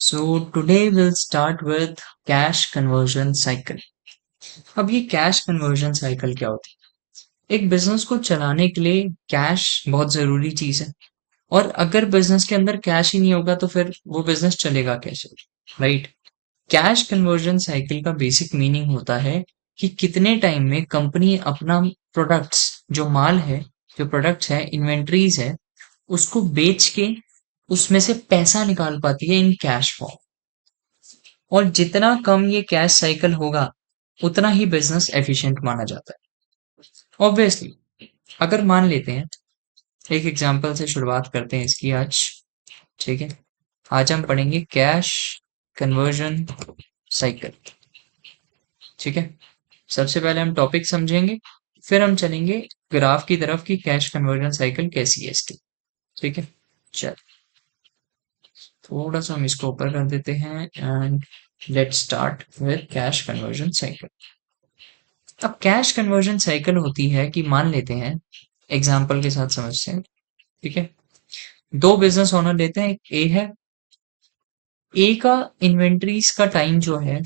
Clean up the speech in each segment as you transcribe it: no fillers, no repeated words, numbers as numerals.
So today we'll start with cash conversion cycle. अब ये cash conversion cycle क्या होती है? एक बिजनेस को चलाने के लिए कैश बहुत जरूरी चीज है। और अगर बिजनेस के अंदर कैश ही नहीं होगा तो फिर वो बिजनेस चलेगा कैसे? राइट। कैश कन्वर्जन साइकिल का बेसिक मीनिंग होता है कि कितने टाइम में कंपनी अपना प्रोडक्ट्स, जो माल है, जो प्रोडक्ट्स है, इन्वेंट्रीज है, उसको बेच के उसमें से पैसा निकाल पाती है इन कैश फॉर्म। और जितना कम ये कैश साइकिल होगा उतना ही बिजनेस एफिशिएंट माना जाता है। ऑब्वियसली, अगर मान लेते हैं, एक एग्जांपल से शुरुआत करते हैं इसकी आज। ठीक है, आज हम पढ़ेंगे कैश कन्वर्जन साइकिल। ठीक है, सबसे पहले हम टॉपिक समझेंगे, फिर हम चलेंगे ग्राफ की तरफ कि कैश कन्वर्जन साइकिल कैसी है इसकी। ठीक है, चल थोड़ा सा हम इसको ऊपर कर देते हैं and let's start with cash conversion cycle. अब कैश कन्वर्जन साइकिल होती है कि मान लेते हैं, एग्जाम्पल के साथ समझते हैं। ठीक है, दो बिजनेस ओनर लेते हैं, एक ए है। ए का इन्वेंट्रीज का टाइम जो है,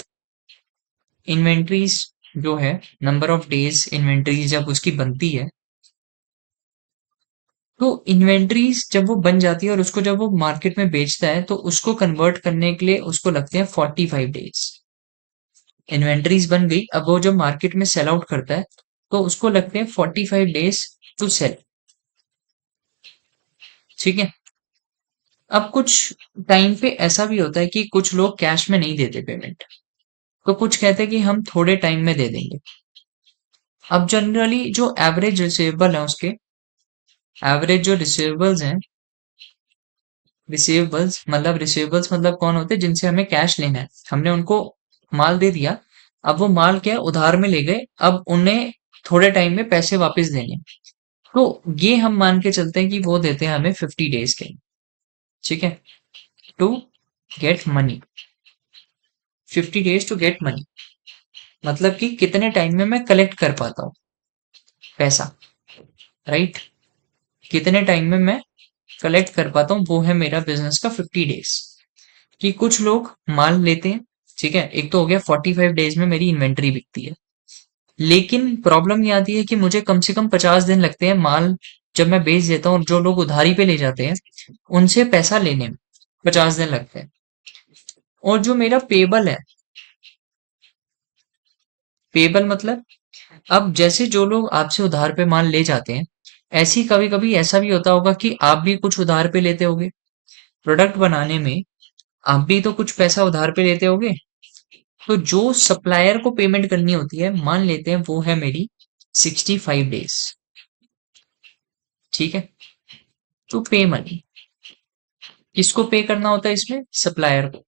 इन्वेंट्रीज जो है, नंबर ऑफ डेज इन्वेंट्रीज जब उसकी बनती है, तो इन्वेंट्रीज जब वो बन जाती है और उसको जब वो मार्केट में बेचता है तो उसको कन्वर्ट करने के लिए उसको लगते हैं 45 डेज। इन्वेंट्रीज बन गई, अब वो जब मार्केट में सेल आउट करता है तो उसको लगते हैं 45 डेज टू सेल। ठीक है, अब कुछ टाइम पे ऐसा भी होता है कि कुछ लोग कैश में नहीं देते पेमेंट, तो कुछ कहते हैं कि हम थोड़े टाइम में दे देंगे। अब जनरली जो एवरेज रिसीवेबल है उसके, एवरेज जो रिसीवेबल्स मतलब कौन होते हैं जिनसे हमें कैश लेना है, हमने उनको माल दे दिया, अब वो माल क्या है, उधार में ले गए, अब उन्हें थोड़े टाइम में पैसे वापस देने, तो ये हम मान के चलते हैं कि वो देते हैं हमें 50 डेज के लिए। ठीक है, to get money, 50 days to get money, मतलब कि कितने टाइम में मैं कलेक्ट कर पाता हूँ पैसा। राइट, कितने टाइम में मैं कलेक्ट कर पाता हूँ वो है मेरा बिजनेस का 50 डेज। कि कुछ लोग माल लेते हैं, ठीक है, एक तो हो गया 45 डेज में मेरी इन्वेंट्री बिकती है, लेकिन प्रॉब्लम ये आती है कि मुझे कम से कम 50 दिन लगते हैं माल जब मैं बेच देता हूँ, और जो लोग उधारी पे ले जाते हैं उनसे पैसा लेने में 50 दिन लगते हैं। और जो मेरा पेबल है, पेबल मतलब, अब जैसे जो लोग आपसे उधार पे माल ले जाते हैं, ऐसी कभी कभी ऐसा भी होता होगा कि आप भी कुछ उधार पे लेते होगे प्रोडक्ट बनाने में, आप भी तो कुछ पैसा उधार पे लेते होगे। तो जो सप्लायर को पेमेंट करनी होती है, मान लेते हैं वो है मेरी 65 डेज। ठीक है, तो पे मनी, किसको पे करना होता है इसमें? सप्लायर को।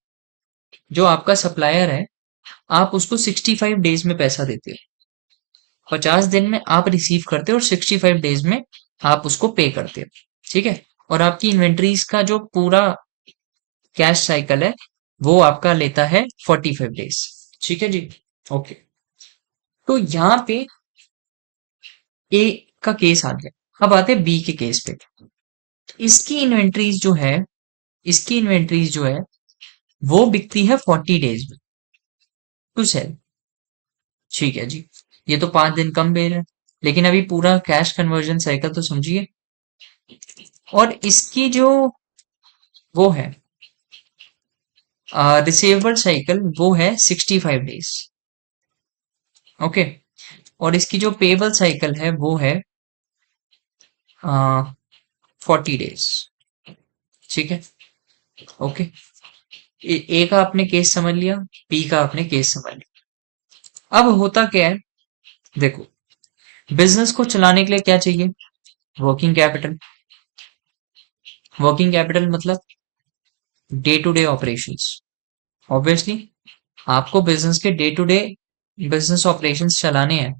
जो आपका सप्लायर है, आप उसको 65 डेज में पैसा देते हो, 50 दिन में आप रिसीव करते हो और 65 डेज में आप उसको पे करते हो। ठीक है, और आपकी इन्वेंट्रीज का जो पूरा कैश साइकिल है वो आपका लेता है 45 डेज। ठीक है जी, ओके। तो यहाँ पे ए का केस आ गया, अब आते हैं बी के केस पे। इसकी इन्वेंट्रीज जो है, इसकी इन्वेंट्रीज जो है वो बिकती है 40 डेज में टू सेल। ठीक है जी, ये तो 5 दिन कम बेर है, लेकिन अभी पूरा कैश कन्वर्जन साइकिल तो समझिए। और इसकी जो वो है रिसीवेबल साइकिल, वो है 65 डेज। ओके, और इसकी जो पेबल साइकिल है वो है 40 डेज। ठीक है, ओके। ए का आपने केस समझ लिया, बी का आपने केस समझ लिया। अब होता क्या है, देखो, बिजनेस को चलाने के लिए क्या चाहिए? Working capital. वर्किंग कैपिटल मतलब day to day operations. Obviously, आपको बिजनेस के day to day business operations चलाने हैं,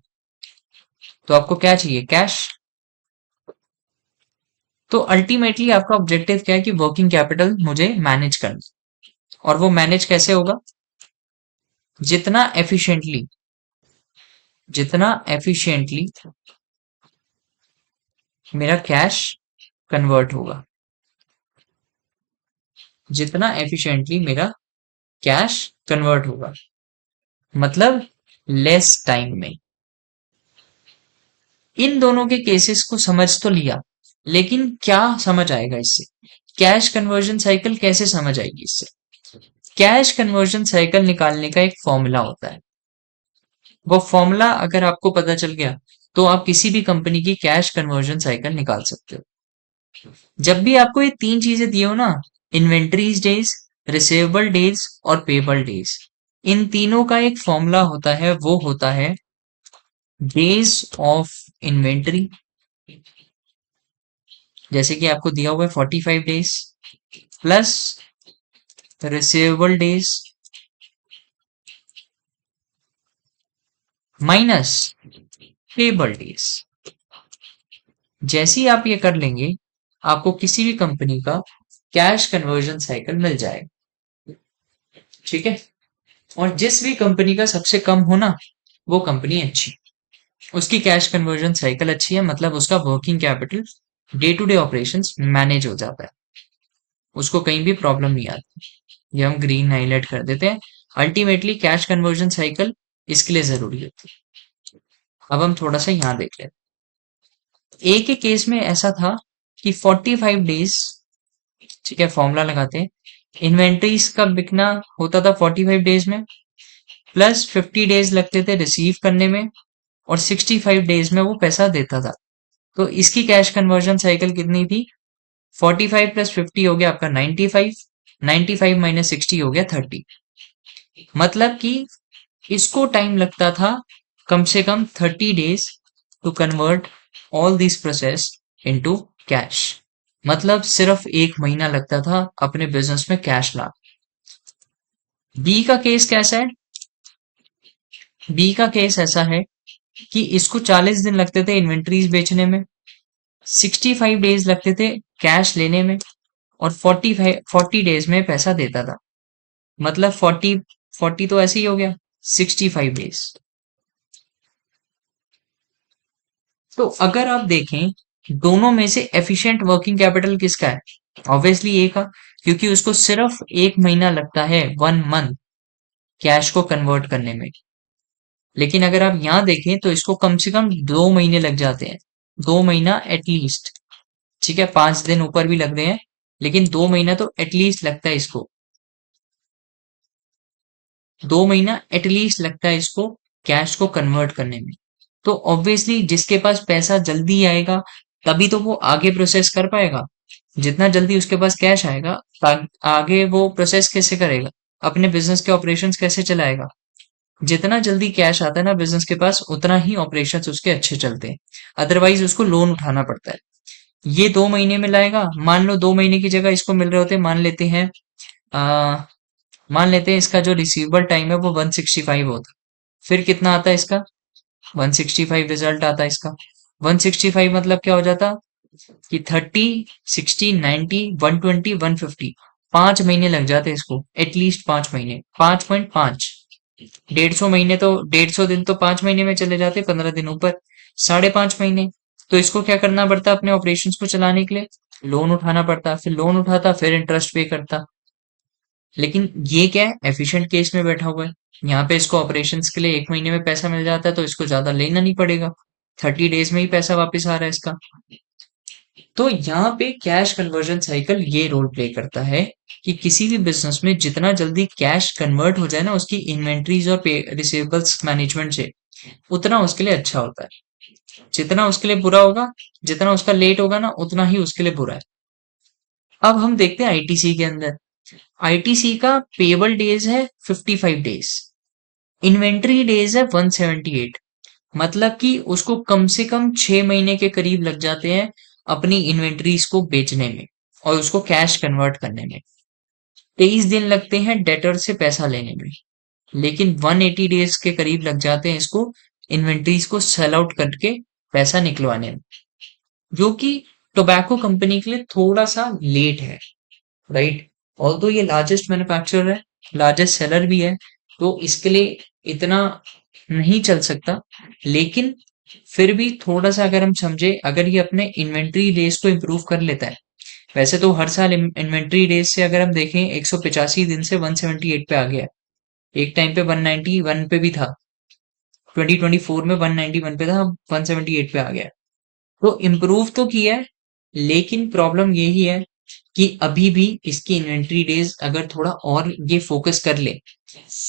तो आपको क्या चाहिए? कैश। तो अल्टीमेटली आपका ऑब्जेक्टिव क्या है कि वर्किंग कैपिटल मुझे मैनेज करना, और वो मैनेज कैसे होगा? जितना एफिशिएंटली, जितना एफिशिएंटली मेरा कैश कन्वर्ट होगा। जितना एफिशिएंटली मेरा कैश कन्वर्ट होगा, मतलब लेस टाइम में। इन दोनों के केसेस को समझ तो लिया, लेकिन क्या समझ आएगा इससे? कैश कन्वर्जन साइकिल कैसे समझ आएगी इससे? कैश कन्वर्जन साइकिल निकालने का एक फॉर्मूला होता है। वो फॉर्मूला अगर आपको पता चल गया तो आप किसी भी कंपनी की कैश कन्वर्जन साइकिल निकाल सकते हो। जब भी आपको ये तीन चीजें दी हो ना, इन्वेंटरीज डेज, रिसीवेबल डेज और पेबल डेज, इन तीनों का एक फॉर्मूला होता है, वो होता है डेज ऑफ इन्वेंटरी। जैसे कि आपको दिया हुआ है 45 days plus receivable days minus payable days. जैसे ही आप ये कर लेंगे, आपको किसी भी कंपनी का कैश कन्वर्जन साइकिल मिल जाएगा। ठीक है? और जिस भी कंपनी का सबसे कम हो ना, वो कंपनी अच्छी, उसकी कैश कन्वर्जन साइकिल अच्छी है, मतलब उसका working capital, day to day operations manage हो जाता है, उसको कहीं भी प्रॉब्लम नहीं आती। ये हम ग्रीन हाईलाइट कर देते हैं। अल्टीमेटली कैश कन्वर्जन साइकिल इसके लिए जरूरी होती है। अब हम थोड़ा सा यहाँ देख लेते हैं। एक ही केस में ऐसा था कि 45 डेज, ठीक है, फॉर्मूला लगाते हैं, इन्वेंट्रीज का बिकना होता था 45 डेज में, प्लस 50 डेज लगते थे रिसीव करने में, और 65 डेज में वो पैसा देता था। तो इसकी कैश कन्वर्जन साइकिल कितनी थी? 45 + 50 हो गया आपका 95, 95 - 60 हो गया 30। मतलब कि इसको टाइम लगता था कम से कम 30 days to convert all this process into cash. मतलब सिर्फ 1 महीना लगता था अपने बिजनेस में कैश ला। बी का केस कैसा है? बी का केस ऐसा है कि इसको 40 दिन लगते थे इन्वेंट्रीज बेचने में, 65 डेज लगते थे कैश लेने में, और 40 डेज में पैसा देता था। मतलब 40 तो ऐसे ही हो गया, 65 डेज। तो अगर आप देखें दोनों में से एफिशिएंट वर्किंग कैपिटल किसका है? ऑब्वियसली ए का, क्योंकि उसको सिर्फ 1 महीना लगता है, 1 मंथ, कैश को कन्वर्ट करने में। लेकिन अगर आप यहाँ देखें तो इसको कम से कम 2 महीने लग जाते हैं, 2 महीना एटलीस्ट। ठीक है, 5 दिन ऊपर भी लग रहे हैं, लेकिन 2 महीना तो एटलीस्ट लगता है इसको। 2 महीना एटलीस्ट लगता है इसको कैश को कन्वर्ट करने में। तो ऑब्वियसली जिसके पास पैसा जल्दी आएगा तभी तो वो आगे प्रोसेस कर पाएगा। जितना जल्दी उसके पास कैश आएगा, आगे वो प्रोसेस कैसे करेगा, अपने बिजनेस के ऑपरेशंस कैसे चलाएगा? जितना जल्दी कैश आता है ना बिजनेस के पास, उतना ही ऑपरेशंस उसके अच्छे चलते हैं। अदरवाइज उसको लोन उठाना पड़ता है। ये 2 महीने में लाएगा, मान लो 2 महीने की जगह इसको मिल रहे होते, आ, मान लेते हैं इसका जो रिसीवेबल टाइम है वो 165 होता। फिर कितना आता है इसका? 165 रिजल्ट आता है इसका। 165 मतलब क्या हो जाता कि 30, 60, 90, 120, 150, 5 महीने लग जाते इसको, एटलीस्ट 5 महीने, 5.5, 150 महीने तो 150 दिन तो 5 महीने में चले जाते, 15 दिन ऊपर, 5.5 महीने। तो इसको क्या करना पड़ता अपने ऑपरेशंस को चलाने के लिए? लोन उठाना पड़ता, फिर लोन उठाता, फिर इंटरेस्ट पे करता। लेकिन ये क्या है, एफिशिएंट केस में बैठा हुआ है। यहाँ पे इसको ऑपरेशंस के लिए 1 महीने में पैसा मिल जाता है, तो इसको ज्यादा लेना नहीं पड़ेगा, 30 डेज में ही पैसा वापस आ रहा है इसका। तो यहाँ पे कैश कन्वर्जन साइकिल ये रोल प्ले करता है कि किसी भी बिजनेस में जितना जल्दी कैश कन्वर्ट हो जाए ना उसकी इन्वेंट्रीज और रिसीवेबल्स मैनेजमेंट से, उतना उसके लिए अच्छा होता है। जितना उसके लिए बुरा होगा, जितना उसका लेट होगा ना, उतना ही उसके लिए बुरा है। अब हम देखते हैं आईटीसी के अंदर। आईटीसी का पेबल डेज है 55 डेज, इन्वेंट्री डेज है 178। मतलब कि उसको कम से कम 6 महीने के करीब लग जाते हैं अपनी इन्वेंट्रीज को बेचने में और उसको कैश कन्वर्ट करने में। 23 दिन लगते हैं डेटर से पैसा लेने में, लेकिन 180 डेज के करीब लग जाते हैं इसको इन्वेंट्रीज को सेल आउट करके पैसा निकलवाने में, जो कि टोबैको कंपनी के लिए थोड़ा सा लेट है, राइट? ऑल्दो ये लार्जेस्ट मैन्युफैक्चरर है, लार्जेस्ट सेलर भी है, तो इसके लिए इतना नहीं चल सकता। लेकिन फिर भी थोड़ा सा अगर हम समझे, अगर ये अपने इन्वेंट्री डेज को इम्प्रूव कर लेता है, वैसे तो हर साल इन्वेंट्री डेज से अगर हम देखें 185 दिन से 178 पे आ गया है। एक टाइम पे 191 पे भी था, 2024 में 191 पे था, अब 178 पे आ गया है। तो इम्प्रूव तो किया है, लेकिन प्रॉब्लम यही है कि अभी भी इसकी इन्वेंट्री डेज अगर थोड़ा और ये फोकस कर ले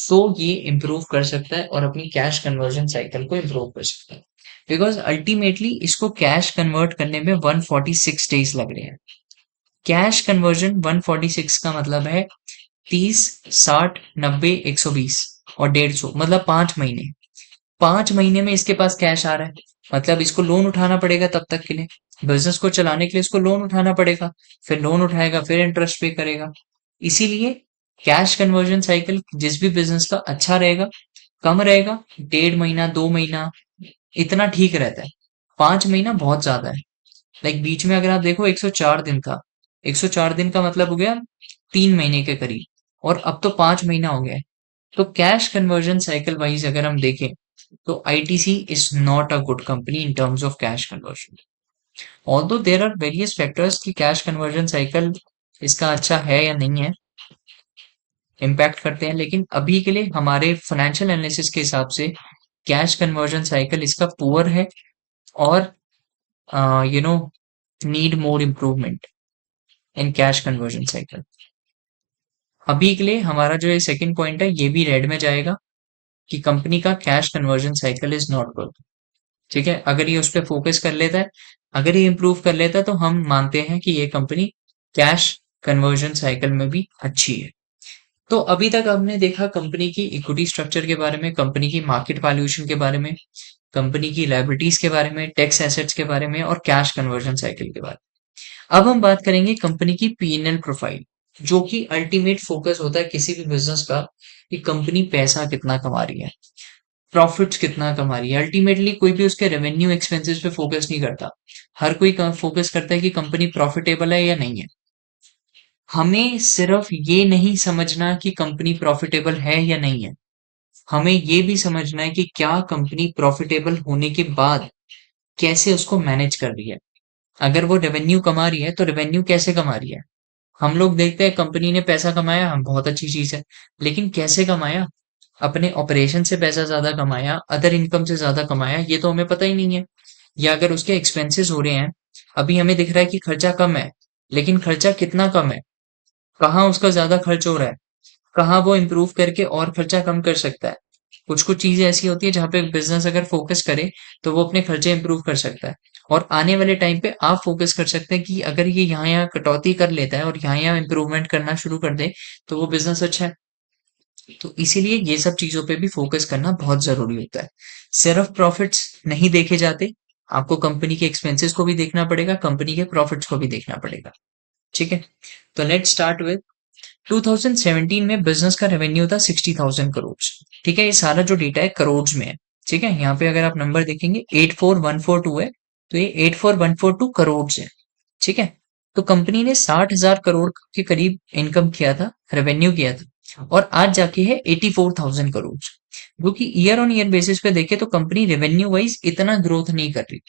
तो ये इम्प्रूव कर सकता है और अपनी कैश कन्वर्जन साइकिल को इम्प्रूव कर सकता है। बिकॉज अल्टीमेटली इसको कैश कन्वर्ट करने में 146 डेज लग रहे हैं। कैश कन्वर्जन 146 का मतलब है 30, 60, 90, 120 और 150, मतलब 5 महीने। 5 महीने में इसके पास कैश आ रहा है, मतलब इसको लोन उठाना पड़ेगा तब तक के लिए। बिजनेस को चलाने के लिए इसको लोन उठाना पड़ेगा, फिर लोन उठाएगा, फिर इंटरेस्ट पे करेगा। इसीलिए कैश कन्वर्जन साइकिल जिस भी बिजनेस का अच्छा रहेगा, कम रहेगा। 1.5 महीना, 2 महीना इतना ठीक रहता है। 5 महीना बहुत ज्यादा है। लाइक बीच में अगर आप देखो 104 दिन का, 104 दिन का मतलब हो गया 3 महीने के करीब, और अब तो 5 महीना हो गया है। तो कैश कन्वर्जन साइकिल वाइज अगर हम देखें तो ITC is not a good company in terms of cash conversion. Although there are various factors कि कैश कन्वर्जन साइकिल इसका अच्छा है या नहीं है, इम्पैक्ट करते हैं, लेकिन अभी के लिए हमारे फाइनेंशियल एनालिसिस के हिसाब से कैश कन्वर्जन साइकिल इसका पुअर है, और you know need more improvement in cash conversion cycle. अभी के लिए हमारा जो ये सेकंड पॉइंट है ये भी रेड में जाएगा कि कंपनी का cash conversion cycle is not good. ठीक है, अगर ये उस पर फोकस कर लेता है, अगर ये इम्प्रूव कर लेता है, तो हम मानते हैं कि ये कंपनी कैश कन्वर्जन साइकिल में भी अच्छी है। तो अभी तक हमने देखा कंपनी की इक्विटी स्ट्रक्चर के बारे में, कंपनी की मार्केट वैल्यूएशन के बारे में, कंपनी की लायबिलिटीज के बारे में, टैक्स एसेट्स के बारे में और कैश कन्वर्जन साइकिल के बारे में। अब हम बात करेंगे कंपनी की पीएनएल प्रोफाइल, जो कि अल्टीमेट फोकस होता है किसी भी बिजनेस का, कि कंपनी पैसा कितना कमा रही है, प्रॉफिट्स कितना कमा रही है। अल्टीमेटली कोई भी उसके रेवेन्यू एक्सपेंसेस पे फोकस नहीं करता, हर कोई फोकस करता है कि कंपनी प्रॉफिटेबल है या नहीं है। हमें सिर्फ ये नहीं समझना कि कंपनी प्रॉफिटेबल है या नहीं है, हमें ये भी समझना है कि क्या कंपनी प्रॉफिटेबल होने के बाद कैसे उसको मैनेज कर रही है। अगर वो रेवेन्यू कमा रही है तो रेवेन्यू कैसे कमा रही है। हम लोग देखते हैं कंपनी ने पैसा कमाया, हम बहुत अच्छी चीज है, लेकिन कैसे कमाया, अपने ऑपरेशन से पैसा ज्यादा कमाया, अदर इनकम से ज्यादा कमाया, ये तो हमें पता ही नहीं है। या अगर उसके एक्सपेंसेस हो रहे हैं, अभी हमें दिख रहा है कि खर्चा कम है, लेकिन खर्चा कितना कम है, कहाँ उसका ज्यादा खर्च हो रहा है, कहाँ वो इम्प्रूव करके और खर्चा कम कर सकता है। कुछ कुछ चीजें ऐसी होती है जहाँ पे बिजनेस अगर फोकस करे तो वो अपने खर्चे इंप्रूव कर सकता है, और आने वाले टाइम पे आप फोकस कर सकते हैं कि अगर ये यहाँ यहाँ कटौती कर लेता है और यहाँ यहाँ इम्प्रूवमेंट करना शुरू कर दे तो वो बिजनेस अच्छा है। तो इसीलिए ये सब चीजों पे भी फोकस करना बहुत जरूरी होता है। सिर्फ प्रॉफिट्स नहीं देखे जाते, आपको कंपनी के एक्सपेंसेस को भी देखना पड़ेगा, कंपनी के प्रॉफिट्स को भी देखना पड़ेगा। ठीक है, तो लेट्स स्टार्ट विद 2017 में बिजनेस का रेवेन्यू था 60,000 करोड़। ठीक है, ये सारा जो डेटा है करोड़ में है। ठीक है, यहाँ पे अगर आप नंबर देखेंगे 84142 है, तो ये 84142 करोड़ है। ठीक है, तो कंपनी ने 60,000 करोड़ के करीब इनकम किया था, रेवेन्यू किया था, और आज जाके है 84,000 करोड़। जो कि ईयर ऑन ईयर बेसिस पे देखे तो कंपनी रेवेन्यू वाइज इतना ग्रोथ नहीं कर रही।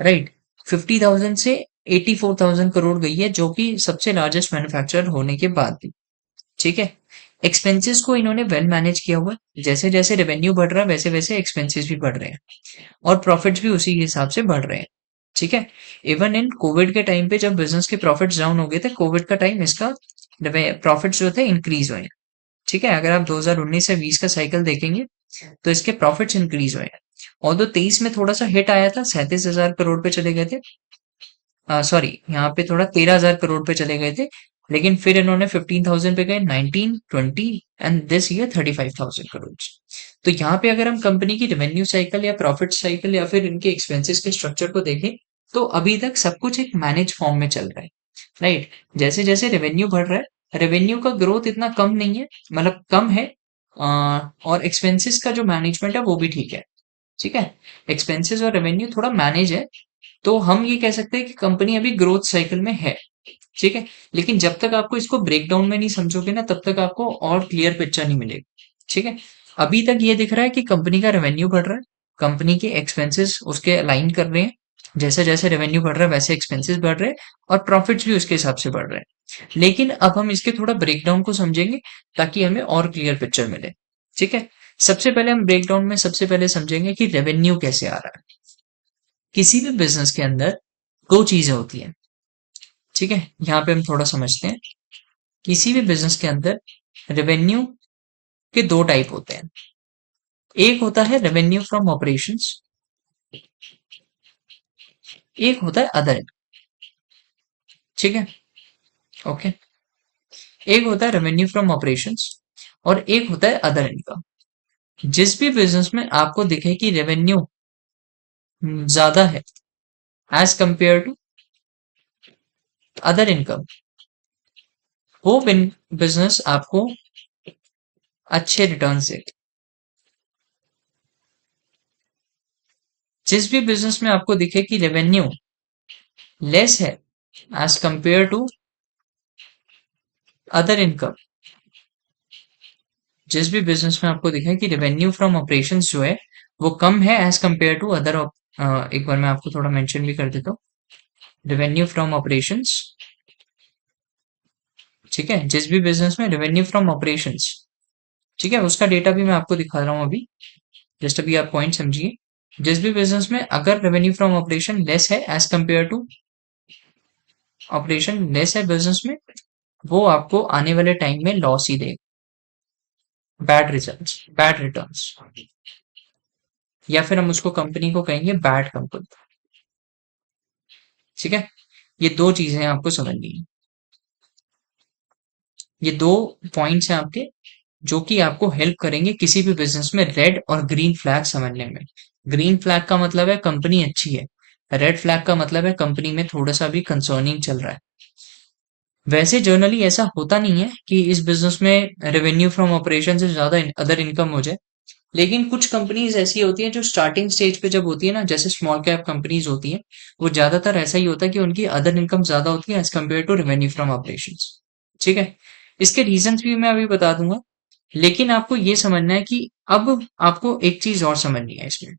राइट, 50,000 से 84,000 करोड़ गई है, जो कि सबसे लार्जेस्ट मैन्युफैक्चरर होने के बाद भी। ठीक है, एक्सपेंसेस को इन्होंने वेल मैनेज किया हुआ है, जैसे जैसे रेवेन्यू बढ़ रहा है वैसे वैसे एक्सपेंसेस भी बढ़ रहे हैं, और प्रॉफिट्स भी उसी हिसाब से बढ़ रहे हैं। ठीक है, इवन इन कोविड के टाइम पे जब बिजनेस के प्रॉफिट्स डाउन हो गए थे, कोविड का टाइम इसका प्रॉफिट्स जो थे इंक्रीज हुए हैं। ठीक है, अगर आप 2019 से 20 का साइकिल देखेंगे तो इसके प्रॉफिट्स इंक्रीज हुए हैं। और तो 23 में थोड़ा सा हिट आया था, 37,000 करोड़ पे चले गए थे, सॉरी यहाँ पे थोड़ा 13,000 करोड़ पे चले गए थे, लेकिन फिर इन्होंने 15,000 पे गए, 19, 20 एंड दिस ईयर 35,000 करोड़। तो यहाँ पे अगर हम कंपनी की रेवेन्यू साइकिल या प्रॉफिट साइकिल या फिर इनके एक्सपेंसेस के स्ट्रक्चर को देखें, तो अभी तक सब कुछ एक मैनेज फॉर्म में चल रहा है। राइट, जैसे जैसे रेवेन्यू बढ़ रहा है, रेवेन्यू का ग्रोथ इतना कम नहीं है, मतलब कम है, और एक्सपेंसेस का जो मैनेजमेंट है वो भी ठीक है। ठीक है, एक्सपेंसेस और रेवेन्यू थोड़ा मैनेज है, तो हम ये कह सकते हैं कि कंपनी अभी ग्रोथ साइकिल में है। ठीक है, लेकिन जब तक आपको इसको ब्रेक डाउन में नहीं समझोगे ना, तब तक आपको और क्लियर पिक्चर नहीं मिलेगी। ठीक है, अभी तक ये दिख रहा है कि कंपनी का रेवेन्यू बढ़ रहा है, कंपनी के एक्सपेंसेस उसके अलाइन कर रहे हैं, जैसे जैसे रेवेन्यू बढ़ रहा है वैसे एक्सपेंसेस बढ़ रहे हैं और प्रॉफिट्स भी उसके हिसाब से बढ़ रहे हैं। लेकिन अब हम इसके थोड़ा ब्रेकडाउन को समझेंगे ताकि हमें और क्लियर पिक्चर मिले। ठीक है। सबसे पहले हम ब्रेकडाउन में सबसे पहले समझेंगे कि रेवेन्यू कैसे आ रहा है। किसी भी बिजनेस के अंदर दो चीजें होती हैं। ठीक है, यहाँ पे हम थोड़ा समझते हैं। किसी भी बिजनेस के अंदर रेवेन्यू के दो टाइप होते हैं। एक होता है रेवेन्यू फ्रॉम ऑपरेशंस, एक होता है अदर। ठीक है। ओके। एक होता है रेवेन्यू फ्रॉम ऑपरेशंस और एक होता है अदर इनकम। जिस भी बिजनेस में आपको दिखे कि रेवेन्यू ज्यादा है as compare to other income, वो बिजनेस आपको अच्छे रिटर्न दे। जिस भी बिजनेस में आपको दिखे कि रेवेन्यू लेस है as compare to other income, जिस भी बिजनेस में आपको दिखे कि रेवेन्यू फ्रॉम ऑपरेशंस जो है वो कम है एज कंपेयर टू अदर, एक बार मैं आपको थोड़ा मेंशन भी कर देता हूँ। रेवेन्यू फ्रॉम ऑपरेशंस, ठीक है, जिस भी बिजनेस में रेवेन्यू फ्रॉम ऑपरेशंस, ठीक है, उसका डेटा भी मैं आपको दिखा रहा हूँ अभी। जस्ट अभी आप पॉइंट समझिए। जिस भी बिजनेस में अगर रेवेन्यू फ्रॉम ऑपरेशन लेस है as compare to operation less है बिजनेस में, वो आपको आने वाले टाइम में लॉस ही देगा, बैड रिजल्ट्स, बैड रिटर्न्स, या फिर हम उसको कंपनी को कहेंगे बैड कंपनी। ठीक है। ये दो चीजें आपको समझनी है। ये दो पॉइंट्स हैं आपके जो कि आपको हेल्प करेंगे किसी भी बिजनेस में रेड और ग्रीन फ्लैग समझने में। ग्रीन फ्लैग का मतलब है कंपनी अच्छी है, रेड फ्लैग का मतलब है कंपनी में थोड़ा सा भी कंसर्निंग चल रहा है। वैसे जनरली ऐसा होता नहीं है कि इस बिजनेस में रेवेन्यू फ्रॉम ऑपरेशन से ज्यादा अदर इनकम हो जाए। लेकिन कुछ कंपनीज ऐसी होती हैं जो स्टार्टिंग स्टेज पे जब होती है ना, जैसे स्मॉल कैप कंपनीज होती हैं, वो ज्यादातर ऐसा ही होता है कि उनकी अदर इनकम ज्यादा होती है as compare to revenue from operations. ठीक है। इसके रीजंस भी मैं अभी बता दूंगा। लेकिन आपको ये समझना है कि अब आपको एक चीज और समझनी है इसमें।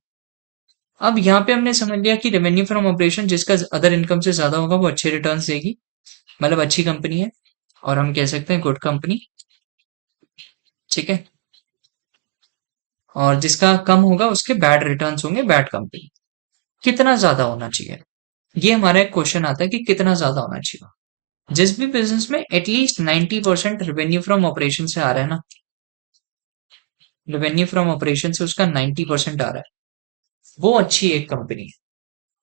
अब यहाँ पे हमने समझ लिया कि रेवेन्यू फ्रॉम ऑपरेशन जिसका अदर इनकम से ज्यादा होगा वो अच्छे रिटर्न देगी, मतलब अच्छी कंपनी है, और हम कह सकते हैं गुड कंपनी। ठीक है। और जिसका कम होगा उसके बैड रिटर्न्स होंगे, बैड कंपनी। कितना ज्यादा होना चाहिए, ये हमारा एक क्वेश्चन आता है कि कितना ज्यादा होना चाहिए। जिस भी बिजनेस में एटलीस्ट 90% रेवेन्यू फ्रॉम ऑपरेशन से आ रहा है ना, रेवेन्यू फ्रॉम ऑपरेशन से उसका 90% आ रहा है, वो अच्छी एक कंपनी है,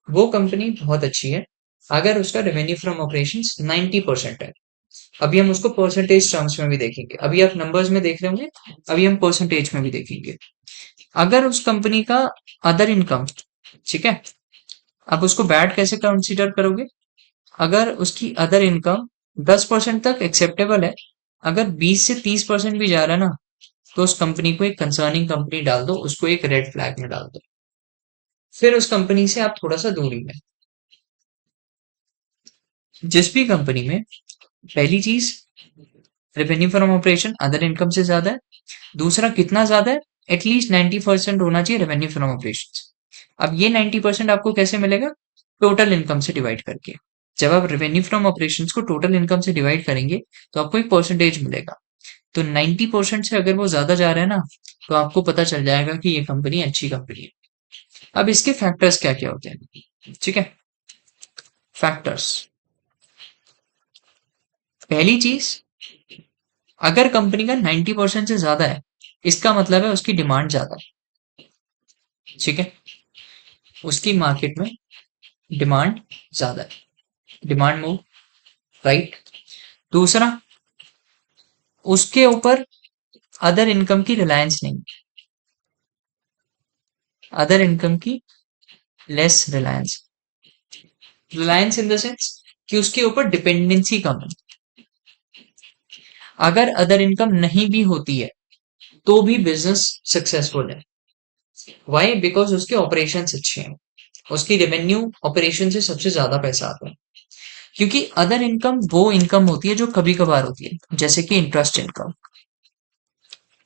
वो कंपनी बहुत अच्छी है अगर उसका रेवेन्यू फ्रॉम ऑपरेशन 90% है। अभी हम उसको परसेंटेज टर्म्स में भी देखेंगे, अभी आप नंबर्स में देख रहे होंगे, अभी हम परसेंटेज में भी देखेंगे। अगर उस कंपनी का अदर इनकम, ठीक है, आप उसको बैड कैसे कंसीडर करोगे? अगर उसकी अदर इनकम 10% तक एक्सेप्टेबल है, अगर 20 से 30% भी जा रहा है ना, तो उस कंपनी को एक कंसर्निंग कंपनी डाल दो, उसको एक रेड फ्लैग में डाल दो। फिर उस कंपनी से आप थोड़ा सा दूरी में। जिस भी कंपनी में पहली चीज revenue from operation other income से ज्यादा है, दूसरा कितना ज्यादा है, एटलीस्ट 90% होना चाहिए रेवेन्यू फ्रॉम ऑपरेशन। अब ये 90% आपको कैसे मिलेगा? टोटल इनकम से डिवाइड करके। जब आप रेवेन्यू फ्रॉम ऑपरेशन को टोटल इनकम से डिवाइड करेंगे तो आपको एक परसेंटेज मिलेगा। तो 90% से अगर वो ज्यादा जा रहा है ना, तो आपको पता चल जाएगा कि ये कंपनी अच्छी कंपनी है। अब इसके फैक्टर्स क्या क्या होते हैं? ठीक है। फैक्टर्स, पहली चीज, अगर कंपनी का 90% से ज्यादा है, इसका मतलब है उसकी डिमांड ज्यादा है। ठीक है। उसकी मार्केट में डिमांड ज्यादा है, डिमांड मूव, राइट। दूसरा, उसके ऊपर अदर इनकम की रिलायंस नहीं, अदर इनकम की less Reliance, Reliance in the sense कि उसके ऊपर डिपेंडेंसी कम है। अगर अदर इनकम नहीं भी होती है तो भी बिजनेस सक्सेसफुल है। वाई? बिकॉज उसके ऑपरेशन अच्छे हैं, उसकी रेवेन्यू ऑपरेशन से सबसे ज्यादा पैसा आता है। क्योंकि अदर इनकम वो इनकम होती है जो कभी कभार होती है, जैसे कि इंटरेस्ट इनकम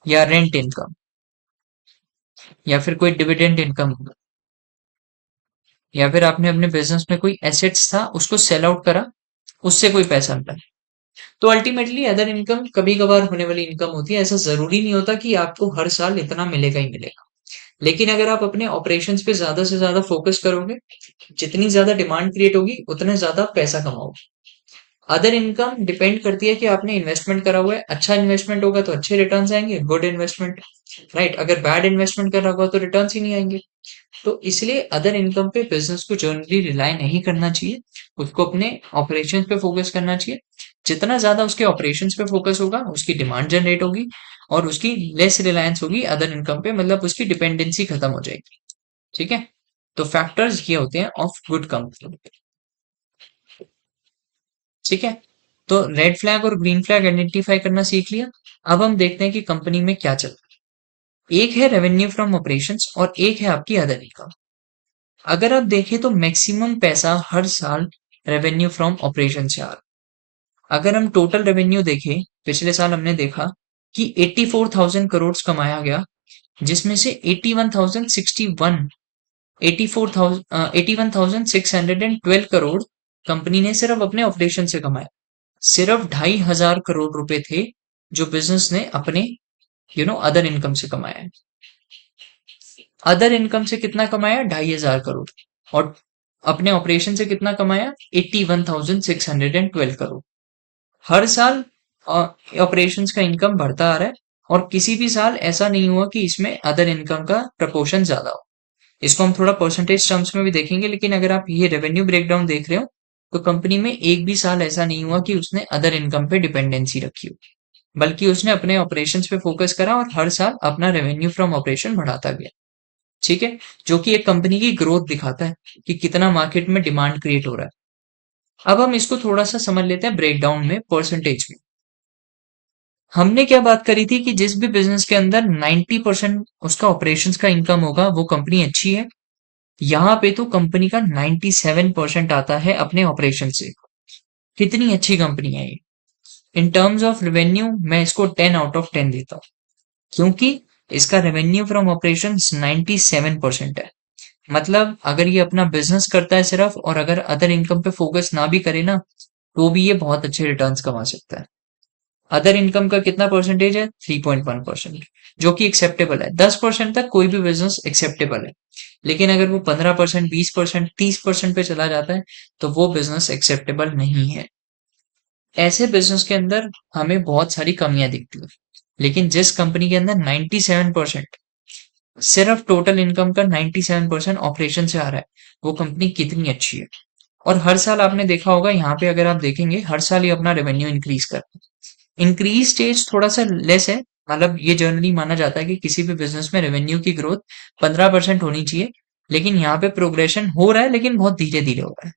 या रेंट इनकम या फिर कोई डिविडेंड इनकम, या फिर आपने अपने बिजनेस में कोई एसेट्स था उसको सेल आउट करा, उससे कोई पैसा मिला। तो अल्टीमेटली अदर इनकम कभी कभार होने वाली इनकम होती है, ऐसा जरूरी नहीं होता कि आपको हर साल इतना मिलेगा ही मिलेगा। लेकिन अगर आप अपने ऑपरेशंस पे ज्यादा से ज्यादा फोकस करोगे, जितनी ज्यादा डिमांड क्रिएट होगी उतने ज्यादा पैसा कमाओगे। अदर इनकम डिपेंड करती है कि आपने इन्वेस्टमेंट करा हुआ है, अच्छा इन्वेस्टमेंट होगा तो अच्छे रिटर्न्स आएंगे, गुड इन्वेस्टमेंट, राइट। अगर बैड इन्वेस्टमेंट करा होगा तो रिटर्न्स ही नहीं आएंगे। तो इसलिए अदर इनकम पे बिजनेस को जनरली रिलाई नहीं करना चाहिए, उसको अपने ऑपरेशंस पे फोकस करना चाहिए। जितना ज्यादा उसके ऑपरेशंस पे फोकस होगा उसकी डिमांड जनरेट होगी, और उसकी लेस रिलायंस होगी अदर इनकम पे, मतलब उसकी डिपेंडेंसी खत्म हो जाएगी। ठीक है। तो फैक्टर्स ये होते हैं ऑफ गुड कंपनी। ठीक है। तो रेड फ्लैग और ग्रीन फ्लैग आइडेंटिफाई करना सीख लिया। अब हम देखते हैं कि कंपनी में क्या चल रहा है। एक है रेवेन्यू फ्रॉम ऑपरेशंस और एक है आपकी अदर इनकम। अगर आप देखें तो मैक्सिमम पैसा हर साल रेवेन्यू फ्रॉम ऑपरेशन से आ रहा है। अगर हम टोटल रेवेन्यू देखें, पिछले साल हमने देखा कि 84,000 करोड़ कमाया गया, जिसमें से 81,612 करोड़ कंपनी ने सिर्फ अपने ऑपरेशन से कमाया। सिर्फ 2,500 करोड़ रुपए थे जो बिजनेस ने अपने अदर इनकम से कमाया है। अदर इनकम से कितना कमाया? 2,500 करोड़। और अपने ऑपरेशन से कितना कमाया? 81,612 करोड़। हर साल ऑपरेशंस का इनकम बढ़ता आ रहा है, और किसी भी साल ऐसा नहीं हुआ कि इसमें अदर इनकम का प्रपोर्शन ज्यादा हो। इसको हम थोड़ा परसेंटेज टर्म्स में भी देखेंगे, लेकिन अगर आप ये रेवेन्यू ब्रेकडाउन देख रहे हो तो कंपनी में एक भी साल ऐसा नहीं हुआ कि उसने अदर इनकम पे डिपेंडेंसी रखी हो, बल्कि उसने अपने ऑपरेशंस पे फोकस करा और हर साल अपना रेवेन्यू फ्रॉम ऑपरेशन बढ़ाता गया। ठीक है। जो कि एक कंपनी की ग्रोथ दिखाता है कि कितना मार्केट में डिमांड क्रिएट हो रहा है। अब हम इसको थोड़ा सा समझ लेते हैं ब्रेकडाउन में, परसेंटेज में। हमने क्या बात करी थी कि जिस भी बिजनेस के अंदर 90% उसका ऑपरेशंस का इनकम होगा वो कंपनी अच्छी है। यहाँ पे तो कंपनी का 97% आता है अपने ऑपरेशन से। कितनी अच्छी कंपनी है ये। इन टर्म्स ऑफ रेवेन्यू मैं इसको 10 आउट ऑफ 10 देता हूँ, क्योंकि इसका रेवेन्यू फ्रॉम ऑपरेशन 97% है। मतलब अगर ये अपना बिजनेस करता है सिर्फ, और अगर अदर इनकम पे फोकस ना भी करे ना, तो भी ये बहुत अच्छे रिटर्न्स कमा सकता है। अदर इनकम का कितना परसेंटेज है? 3.1%, जो कि एक्सेप्टेबल है। 10% तक कोई भी बिजनेस एक्सेप्टेबल है, लेकिन अगर वो 15%, 20%, 30% पे चला जाता है तो वो बिजनेस एक्सेप्टेबल नहीं है। ऐसे बिजनेस के अंदर हमें बहुत सारी कमियां दिखती है, लेकिन जिस कंपनी के अंदर 97%, सिर्फ टोटल इनकम का 97% ऑपरेशन से आ रहा है, वो कंपनी कितनी अच्छी है। और हर साल आपने देखा होगा, यहाँ पे अगर आप देखेंगे हर साल ये अपना रेवेन्यू इंक्रीज करता है। इंक्रीज स्टेज थोड़ा सा लेस है, मतलब ये जनरली माना जाता है कि किसी भी बिजनेस में रेवेन्यू की ग्रोथ 15% होनी चाहिए, लेकिन यहाँ पे प्रोग्रेशन हो रहा है, लेकिन बहुत धीरे धीरे हो रहा है।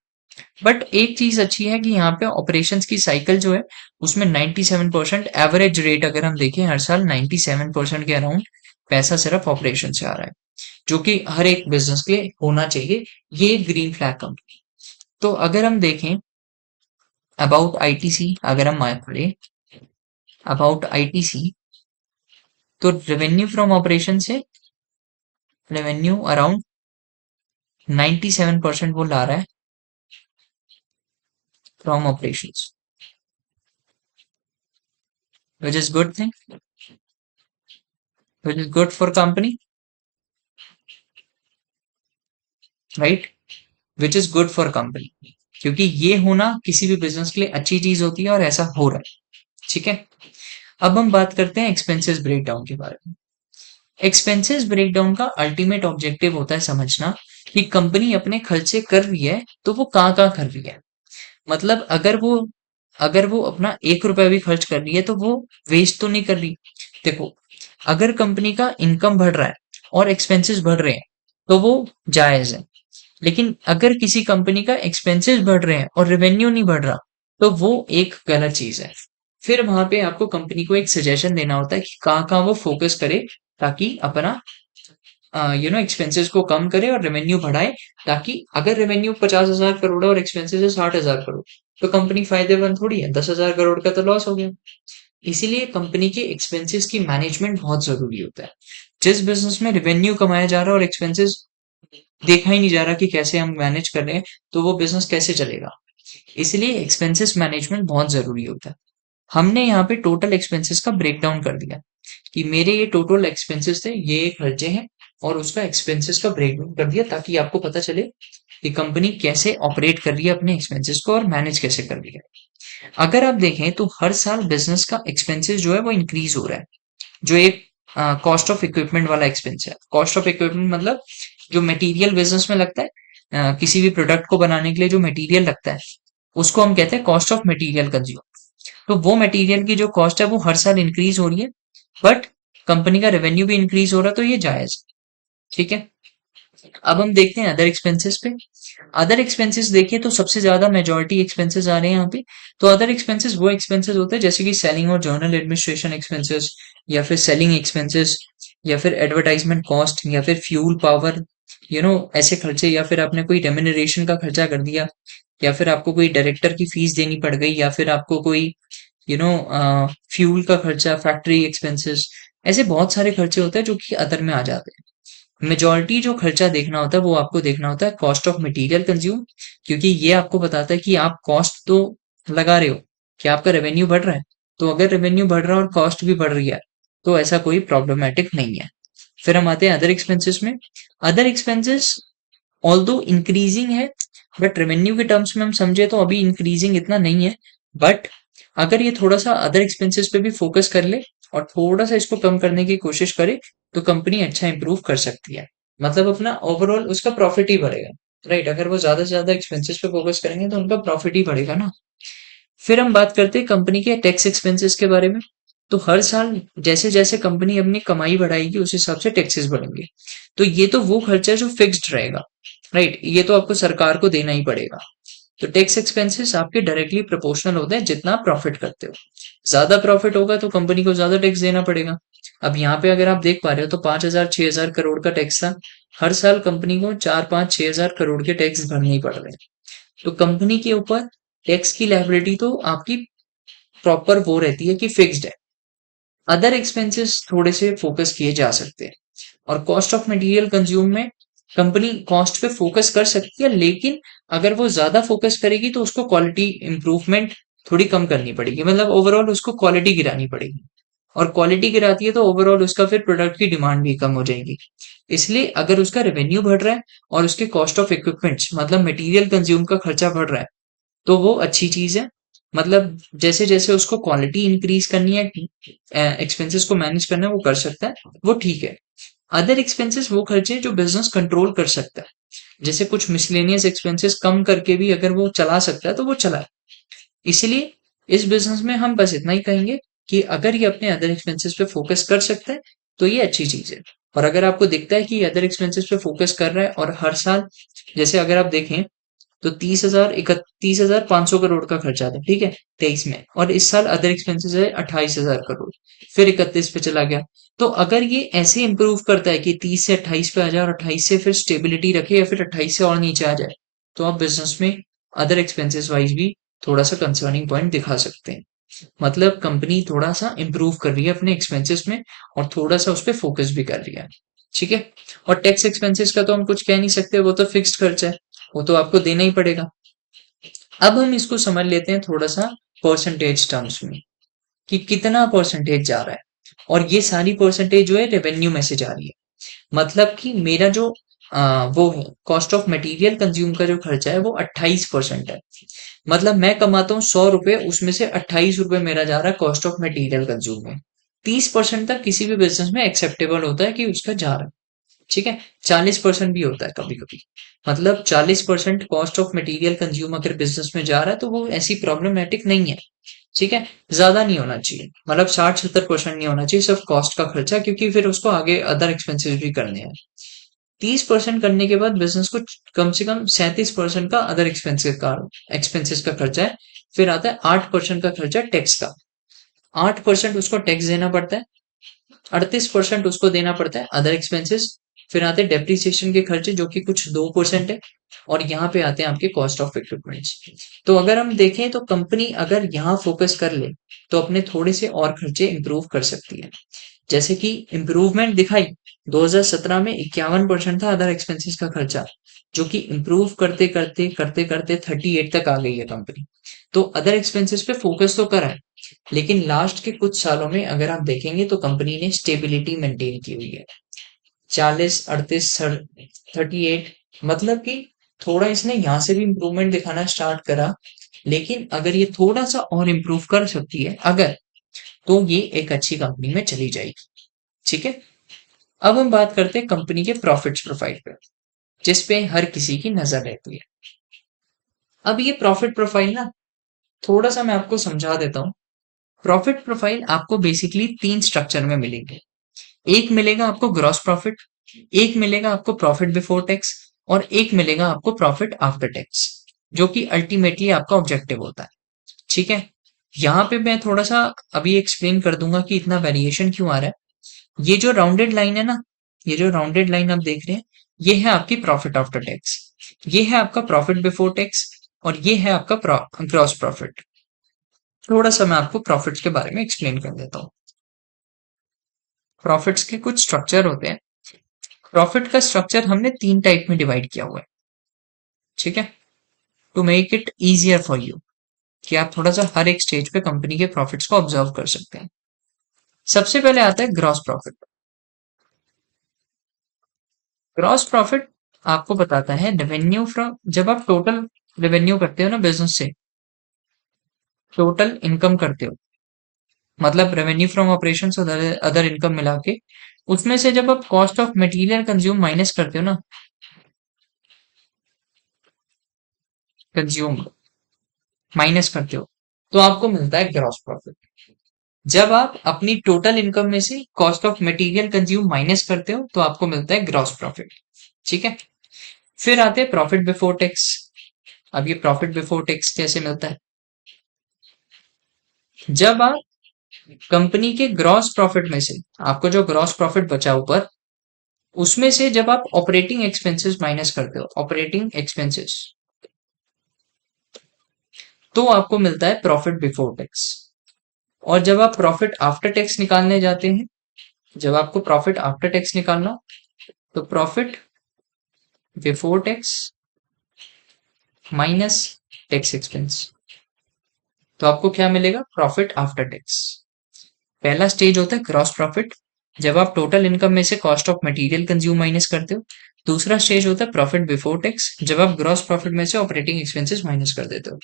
बट एक चीज अच्छी है कि यहाँ पे ऑपरेशंस की साइकिल जो है उसमें 97% एवरेज रेट, अगर हम देखें हर साल 97% के अराउंड पैसा सिर्फ ऑपरेशन से आ रहा है, जो कि हर एक बिजनेस के लिए होना चाहिए। ये ग्रीन फ्लैग कंपनी। तो अगर हम देखें अबाउट आईटीसी, अगर हम बात करें अबाउट आईटीसी, तो रेवेन्यू फ्रॉम ऑपरेशन से रेवेन्यू अराउंड 97% वो ला रहा है from operation, which is good thing, which is good for company, right, which is good for company. क्योंकि ये होना किसी भी बिजनेस के लिए अच्छी चीज होती है, और ऐसा हो रहा है। ठीक है। अब हम बात करते हैं एक्सपेंसेस ब्रेकडाउन के बारे में। एक्सपेंसेस ब्रेकडाउन का अल्टीमेट ऑब्जेक्टिव होता है समझना कि कंपनी अपने खर्चे कर रही है तो वो कहाँ कहाँ कर रही है। मतलब अगर वो अपना 1 रुपया भी खर्च कर रही है तो वो वेस्ट तो नहीं कर रही। देखो, अगर कंपनी का इनकम बढ़ रहा है और एक्सपेंसेस बढ़ रहे हैं तो वो जायज है। लेकिन अगर किसी कंपनी का एक्सपेंसेस बढ़ रहे हैं और रेवेन्यू नहीं बढ़ रहा, तो वो एक गलत चीज है। फिर वहां पे आपको कंपनी को एक सजेशन देना होता है कि कहाँ कहाँ वो फोकस करे, ताकि अपना एक्सपेंसेस को कम करे और रेवेन्यू बढ़ाए। ताकि अगर रेवेन्यू 50,000 करोड़ है और एक्सपेंसेस है 60,000 करोड़, तो कंपनी फायदेमंद थोड़ी है, 10,000 करोड़ का तो लॉस हो गया। इसीलिए कंपनी के एक्सपेंसेस की मैनेजमेंट बहुत जरूरी होता है। जिस बिजनेस में रेवेन्यू कमाया जा रहा है और एक्सपेंसेस देखा ही नहीं जा रहा कि कैसे हम मैनेज कर रहे हैं, तो वो बिजनेस कैसे चलेगा। इसलिए एक्सपेंसेस मैनेजमेंट बहुत जरूरी होता है। हमने यहाँ पे टोटल एक्सपेंसेस का ब्रेक डाउन कर दिया कि मेरे ये टोटल एक्सपेंसेस थे, ये खर्चे हैं, और उसका एक्सपेंसेस का ब्रेक डाउन कर दिया ताकि आपको पता चले कि कंपनी कैसे ऑपरेट कर रही है अपने एक्सपेंसेस को और मैनेज कैसे कर रही है। अगर आप देखें तो हर साल बिजनेस का एक्सपेंसेस जो है वो इंक्रीज हो रहा है। जो एक कॉस्ट ऑफ इक्विपमेंट वाला एक्सपेंस है, कॉस्ट ऑफ इक्विपमेंट मतलब जो मटेरियल बिजनेस में लगता है, किसी भी प्रोडक्ट को बनाने के लिए जो मटेरियल लगता है, उसको हम कहते हैं कॉस्ट ऑफ मटेरियल कंज्यूम। तो वो मटेरियल की जो कॉस्ट है वो हर साल इंक्रीज हो रही है, बट कंपनी का रेवेन्यू भी इंक्रीज हो रहा है, तो ये जायज है। ठीक है। अब हम देखते हैं अदर एक्सपेंसेस पे। अदर एक्सपेंसेस देखिए तो सबसे ज्यादा मेजोरिटी एक्सपेंसेस आ रहे हैं यहाँ पे। तो अदर एक्सपेंसेस वो एक्सपेंसेस होते हैं जैसे कि सेलिंग और जर्नल एडमिनिस्ट्रेशन एक्सपेंसेस, या फिर सेलिंग एक्सपेंसेस, या फिर एडवर्टाइजमेंट कॉस्ट, या फिर फ्यूल पावर, ऐसे खर्चे, या फिर आपने कोई रेम्यूनरेशन का खर्चा कर दिया, या फिर आपको कोई डायरेक्टर की फीस देनी पड़ गई, या फिर आपको कोई फ्यूल का खर्चा, फैक्ट्री एक्सपेंसेस। ऐसे बहुत सारे खर्चे होते हैं जो कि अदर में आ जाते हैं। मेजॉरिटी जो खर्चा देखना होता है वो आपको देखना होता है कॉस्ट ऑफ मटेरियल कंज्यूम, क्योंकि ये आपको बताता है कि आप कॉस्ट तो लगा रहे हो, कि आपका रेवेन्यू बढ़ रहा है। तो अगर रेवेन्यू बढ़ रहा है और कॉस्ट भी बढ़ रही है, तो ऐसा कोई प्रॉब्लमेटिक नहीं है। फिर हम आते हैं अदर एक्सपेंसेस में। अदर एक्सपेंसेस ऑल्दो इंक्रीजिंग है, बट रेवेन्यू के टर्म्स में हम समझे तो अभी इंक्रीजिंग इतना नहीं है। बट अगर ये थोड़ा सा अदर एक्सपेंसेस पे भी फोकस कर ले और थोड़ा सा इसको कम करने की कोशिश करे, तो कंपनी अच्छा इंप्रूव कर सकती है। मतलब अपना ओवरऑल उसका प्रॉफिट ही बढ़ेगा। राइट, अगर वो ज्यादा से ज्यादा एक्सपेंसेस पे फोकस करेंगे तो उनका प्रॉफिट ही बढ़ेगा ना। फिर हम बात करते हैं कंपनी के टैक्स एक्सपेंसेस के बारे में। तो हर साल जैसे जैसे कंपनी अपनी कमाई बढ़ाएगी उस हिसाब से टैक्सेस बढ़ेंगे। तो ये तो वो खर्चा है जो फिक्स्ड रहेगा। राइट, ये तो आपको सरकार को देना ही पड़ेगा। तो टैक्स एक्सपेंसेस आपके डायरेक्टली प्रोपोर्शनल होते हैं जितना आप प्रॉफिट करते हो। ज्यादा प्रॉफिट होगा तो कंपनी को ज्यादा टैक्स देना पड़ेगा। अब यहाँ पे अगर आप देख पा रहे हो तो 5,000 6,000 करोड़ का टैक्स था। हर साल कंपनी को 4 5 6 हजार करोड़ के टैक्स भरने ही पड़ रहे हैं। तो कंपनी के ऊपर टैक्स की लायबिलिटी तो आपकी प्रॉपर वो रहती है कि फिक्स्ड है। अदर एक्सपेंसेस थोड़े से फोकस किए जा सकते हैं। और कॉस्ट ऑफ मटेरियल कंज्यूम में कंपनी कॉस्ट पे फोकस कर सकती है, लेकिन अगर वो ज्यादा फोकस करेगी तो उसको क्वालिटी इंप्रूवमेंट थोड़ी कम करनी पड़ेगी, मतलब ओवरऑल उसको क्वालिटी गिरानी पड़ेगी। और क्वालिटी गिराती है तो ओवरऑल उसका फिर प्रोडक्ट की डिमांड भी कम हो जाएगी। इसलिए अगर उसका रेवेन्यू बढ़ रहा है और उसके कॉस्ट ऑफ इक्विपमेंट्स मतलब मटेरियल कंज्यूम का खर्चा बढ़ रहा है, तो वो अच्छी चीज है। मतलब जैसे जैसे उसको क्वालिटी इंक्रीज करनी है, एक्सपेंसेस को मैनेज करना है, वो कर सकता है, वो ठीक है। अदर एक्सपेंसेस वो खर्चे हैं जो बिजनेस कंट्रोल कर सकता है। जैसे कुछ मिसलेनियस एक्सपेंसेस कम करके भी अगर वो चला सकता है तो वो चला। इसलिए इस बिजनेस में हम बस इतना ही कहेंगे कि अगर ये अपने अदर एक्सपेंसेस पे फोकस कर सकता है तो ये अच्छी चीज है। और अगर आपको दिखता है कि अदर एक्सपेंसेस पे फोकस कर रहा है और हर साल, जैसे अगर आप देखें तो 31,500 करोड़ का खर्चा था, ठीक है, 23 में, और इस साल अदर एक्सपेंसेस है 28,000 करोड़, फिर 31 पे चला गया। तो अगर ये ऐसे इंप्रूव करता है कि 30 से 28 पे आ जाए और 28 से फिर स्टेबिलिटी रखे या फिर 28 से और नीचे आ जाए, तो आप बिजनेस में अदर एक्सपेंसेस वाइज भी थोड़ा सा कंसर्निंग पॉइंट दिखा सकते हैं। मतलब कंपनी थोड़ा सा इंप्रूव कर रही है अपने एक्सपेंसेस में और थोड़ा सा उस पर फोकस भी कर रही है। ठीक है। और टैक्स एक्सपेंसेस का तो हम कुछ कह नहीं सकते, वो तो फिक्स्ड खर्चा है, वो तो आपको देना ही पड़ेगा। अब हम इसको समझ लेते हैं थोड़ा सा परसेंटेज टर्म्स में, कि कितना परसेंटेज जा रहा है। और ये सारी परसेंटेज जो है रेवेन्यू में से जा रही है। मतलब कि मेरा जो वो है कॉस्ट ऑफ मटेरियल कंज्यूम का जो खर्चा है वो 28% है। मतलब मैं कमाता हूँ 100 रुपए, उसमें से 28 रुपए मेरा जा रहा है कॉस्ट ऑफ मटेरियल कंज्यूम में। 30% तक किसी भी बिजनेस में एक्सेप्टेबल होता है कि उसका जा रहा है। ठीक है। 40% भी होता है कभी कभी। मतलब 40% कॉस्ट ऑफ मटेरियल कंज्यूम अगर बिजनेस में जा रहा है तो वो ऐसी प्रॉब्लमेटिक नहीं है। ठीक है। ज्यादा नहीं होना चाहिए, मतलब 60 70% नहीं होना चाहिए सिर्फ कॉस्ट का खर्चा, क्योंकि फिर उसको आगे अदर एक्सपेंसेस भी करने हैं। 30% करने के बाद बिजनेस को कम से कम 37% का अदर एक्सपेंसेस का खर्चा है। फिर आता है 8% का खर्चा टैक्स का। 8% उसको टैक्स देना पड़ता है। 38% उसको देना पड़ता है अदर एक्सपेंसेस। फिर आते हैं डेप्रिसिएशन के खर्चे जो कि कुछ 2% है। और यहाँ पे आते हैं आपके कॉस्ट ऑफ इक्विपमेंट्स। तो अगर हम देखें तो कंपनी अगर यहाँ फोकस कर ले तो अपने थोड़े से और खर्चे इंप्रूव कर सकती है। जैसे कि इम्प्रूवमेंट दिखाई, 2017 में 51% था अदर एक्सपेंसेस का खर्चा, जो कि इम्प्रूव करते करते करते करते 38 तक आ गई है कंपनी। तो अदर एक्सपेंसेस पे फोकस तो करा है, लेकिन लास्ट के कुछ सालों में अगर आप देखेंगे तो कंपनी ने स्टेबिलिटी मेंटेन की हुई है। 40, 38, 38, मतलब कि थोड़ा इसने यहाँ से भी इम्प्रूवमेंट दिखाना स्टार्ट करा, लेकिन अगर ये थोड़ा सा और इम्प्रूव कर सकती है अगर, तो ये एक अच्छी कंपनी में चली जाएगी। ठीक है। अब हम बात करते हैं कंपनी के प्रॉफिट्स प्रोफाइल पे, जिसपे हर किसी की नजर रहती है। अब ये प्रॉफिट प्रोफाइल ना, थोड़ा सा मैं आपको समझा देता हूँ। प्रॉफिट प्रोफाइल आपको बेसिकली तीन स्ट्रक्चर में मिलेंगे। एक मिलेगा आपको ग्रॉस प्रॉफिट, एक मिलेगा आपको प्रॉफिट बिफोर टैक्स, और एक मिलेगा आपको प्रॉफिट आफ्टर टैक्स, जो कि अल्टीमेटली आपका ऑब्जेक्टिव होता है। ठीक है। यहाँ पे मैं थोड़ा सा अभी एक्सप्लेन कर दूंगा कि इतना वेरिएशन क्यों आ रहा है। ये जो राउंडेड लाइन है ना, ये जो राउंडेड लाइन आप देख रहे हैं, ये है आपकी प्रॉफिट आफ्टर टैक्स, ये है आपका प्रॉफिट बिफोर टैक्स, और ये है आपका ग्रॉस प्रॉफिट। थोड़ा सा मैं आपको प्रॉफिट्स के बारे में एक्सप्लेन कर देता हूँ। प्रॉफिट्स के कुछ स्ट्रक्चर होते हैं। प्रॉफिट का स्ट्रक्चर हमने तीन टाइप में डिवाइड किया हुआ है। ठीक है। To make it easier for you, कि आप थोड़ा सा हर एक स्टेज पे कंपनी के प्रॉफिट्स को ऑब्जर्व कर सकते हैं। सबसे पहले आता है ग्रॉस प्रॉफिट। ग्रॉस प्रॉफिट आपको बताता है रेवेन्यू फ्रॉम, जब आप टोटल रेवेन्यू करते हो ना बिजनेस से, टोटल इनकम करते हो, मतलब रेवेन्यू फ्रॉम ऑपरेशन और अदर इनकम मिला के, उसमें से जब आप cost of material consume minus करते हो ना, कंज्यूम माइनस करते हो, तो आपको मिलता है ग्रॉस प्रॉफिट। जब आप अपनी टोटल इनकम में से cost of material consume minus करते हो, तो आपको मिलता है ग्रॉस प्रॉफिट। ठीक है। फिर आते हैं प्रॉफिट बिफोर टैक्स। अब ये प्रॉफिट बिफोर टैक्स कैसे मिलता है? जब आप कंपनी के ग्रॉस प्रॉफिट में से, आपको जो ग्रॉस प्रॉफिट बचा ऊपर, उसमें से जब आप ऑपरेटिंग एक्सपेंसेस माइनस करते हो, ऑपरेटिंग एक्सपेंसेस, तो आपको मिलता है प्रॉफिट बिफोर टैक्स। और जब आप प्रॉफिट आफ्टर टैक्स निकालने जाते हैं, जब आपको प्रॉफिट आफ्टर टैक्स निकालना हो, तो profit before tax minus tax expense, तो आपको क्या मिलेगा? Profit after tax. पहला स्टेज होता है ग्रॉस प्रॉफिट, जब आप टोटल इनकम में से cost of material consume minus करते हो। दूसरा स्टेज होता है प्रॉफिट बिफोर टैक्स, जब आप ग्रॉस प्रॉफिट में से ऑपरेटिंग एक्सपेंसेस माइनस कर देते हो।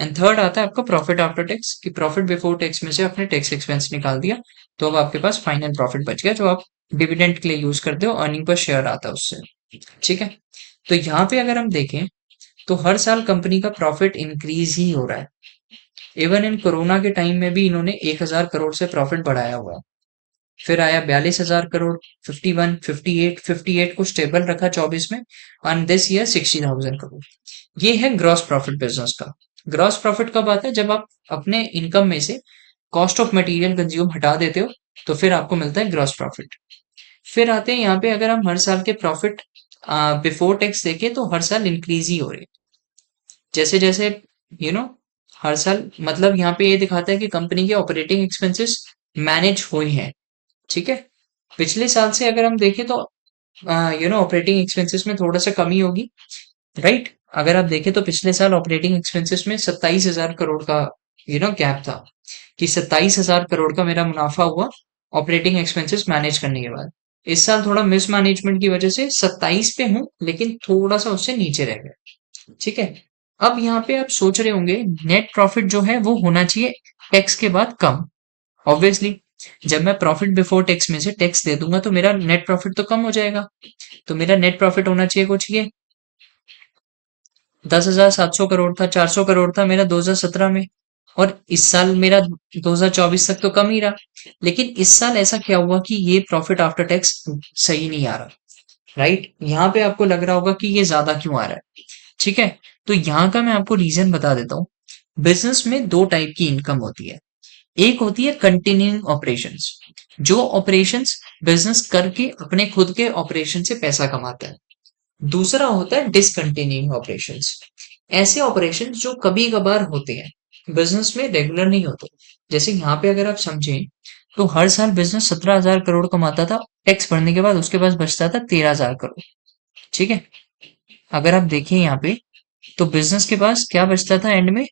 एंड थर्ड आता है आपका प्रॉफिट आफ्टर टैक्स, कि प्रॉफिट बिफोर टैक्स में से आपने टैक्स एक्सपेंस निकाल दिया, तो अब आपके पास फाइनल प्रॉफिट बच गया, जो आप डिविडेंड के लिए यूज करते हो, अर्निंग पर शेयर आता है उससे। ठीक है। तो यहाँ पे अगर हम देखें, तो हर साल कंपनी का प्रॉफिट इंक्रीज ही हो रहा है। इवन इन कोरोना के टाइम में भी इन्होंने 1,000 करोड़ से प्रॉफिट बढ़ाया हुआ है। फिर आया 42,000 करोड़, 51, 58, 58 को स्टेबल रखा 24 में, एंड दिस ईयर 60,000 करोड़। ये है ग्रॉस प्रॉफिट बिजनेस का। ग्रॉस प्रॉफिट कब आता है? जब आप अपने इनकम में से कॉस्ट ऑफ मटेरियल कंज्यूम हटा देते हो, तो फिर आपको मिलता है ग्रॉस प्रॉफिट। फिर आते हैं यहाँ पे, अगर हम हर साल के प्रॉफिट बिफोर टैक्स देखें, तो हर साल इंक्रीज ही हो रही है। जैसे जैसे यू नो हर साल, मतलब यहाँ पे ये दिखाता है कि कंपनी के ऑपरेटिंग एक्सपेंसेस मैनेज हुए हैं। ठीक है। पिछले साल से अगर हम देखें, तो ऑपरेटिंग एक्सपेंसेस में थोड़ा सा कमी होगी, राइट। अगर आप देखें तो पिछले साल ऑपरेटिंग एक्सपेंसेस में 27,000 करोड़ का गैप था, कि 27,000 करोड़ का मेरा मुनाफा हुआ ऑपरेटिंग एक्सपेंसेस मैनेज करने के बाद। इस साल थोड़ा मिसमैनेजमेंट की वजह से 27 पे हूँ, लेकिन थोड़ा सा उससे नीचे रह गया। ठीक है। अब यहाँ पे आप सोच रहे होंगे, नेट प्रॉफिट जो है वो होना चाहिए टैक्स के बाद कम। ऑब्वियसली, जब मैं प्रॉफिट बिफोर टैक्स में से टैक्स दे दूंगा, तो मेरा नेट प्रॉफिट तो कम हो जाएगा। तो मेरा नेट प्रॉफिट होना चाहिए कुछ ये 10,700 करोड़ था, 400 करोड़ था मेरा 2017 में, और इस साल मेरा 2024 तक तो कम ही रहा। लेकिन इस साल ऐसा क्या हुआ कि ये प्रॉफिट आफ्टर टैक्स सही नहीं आ रहा, राइट। यहाँ पे आपको लग रहा होगा कि ये ज्यादा क्यों आ रहा है। ठीक है। तो यहाँ का मैं आपको रीजन बता देता हूँ। बिजनेस में दो टाइप की इनकम होती है। एक होती है कंटिन्यूइंग ऑपरेशंस, जो ऑपरेशंस बिजनेस करके अपने खुद के ऑपरेशन से पैसा कमाता है। दूसरा होता है डिसकंटिन्यूइंग ऑपरेशंस, ऐसे ऑपरेशंस जो कभी कभार होते हैं, बिजनेस में रेगुलर नहीं होते। जैसे यहाँ पे अगर आप समझें, तो हर साल बिजनेस 17,000 करोड़ कमाता था, टैक्स भरने के बाद उसके पास बचता था 13,000 करोड़। ठीक है, अगर आप देखें यहाँ पे, तो बिजनेस के पास क्या बचता था एंड में?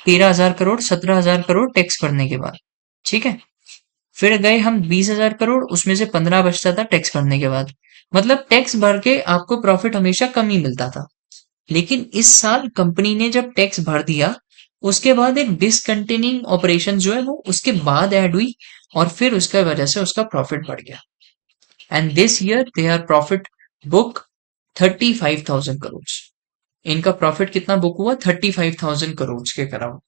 13,000 करोड़, 17,000 करोड़ टैक्स भरने के बाद। ठीक है, फिर गए हम 20,000 करोड़, उसमें से 15 बचता था टैक्स भरने के बाद। मतलब टैक्स भर के आपको प्रॉफिट हमेशा कम ही मिलता था। लेकिन इस साल कंपनी ने जब टैक्स भर दिया, उसके बाद एक डिसकंटिन्यूइंग ऑपरेशन जो है वो उसके बाद ऐड हुई, और फिर उसके वजह से उसका प्रॉफिट बढ़ गया। And this year they are profit book 35,000 crore. इनका प्रॉफिट कितना बुक हुआ? 35,000 करोड़ के करीब।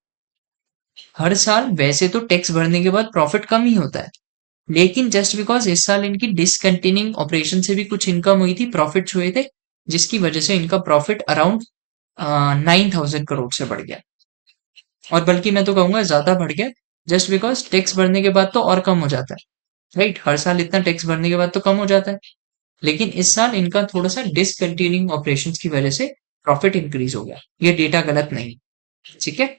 हर साल वैसे तो टैक्स भरने के बाद प्रॉफिट कम ही होता है, लेकिन जस्ट बिकॉज इस साल इनकी डिसकंटिन्यूइंग ऑपरेशन से भी कुछ इनकम हुई थी, प्रॉफिट्स हुए थे, जिसकी वजह से इनका प्रॉफिट अराउंड 9,000 करोड़ से बढ़ गया। और बल्कि मैं तो कहूंगा ज्यादा बढ़ गया, जस्ट बिकॉज टैक्स भरने के बाद तो और कम हो जाता है, राइट? हर साल इतना टैक्स भरने के बाद तो कम हो जाता है, लेकिन इस साल इनका थोड़ा सा डिसकंटिन्यूइंग ऑपरेशन की वजह से प्रॉफिट इंक्रीज हो गया। ये डेटा गलत नहीं। ठीक है,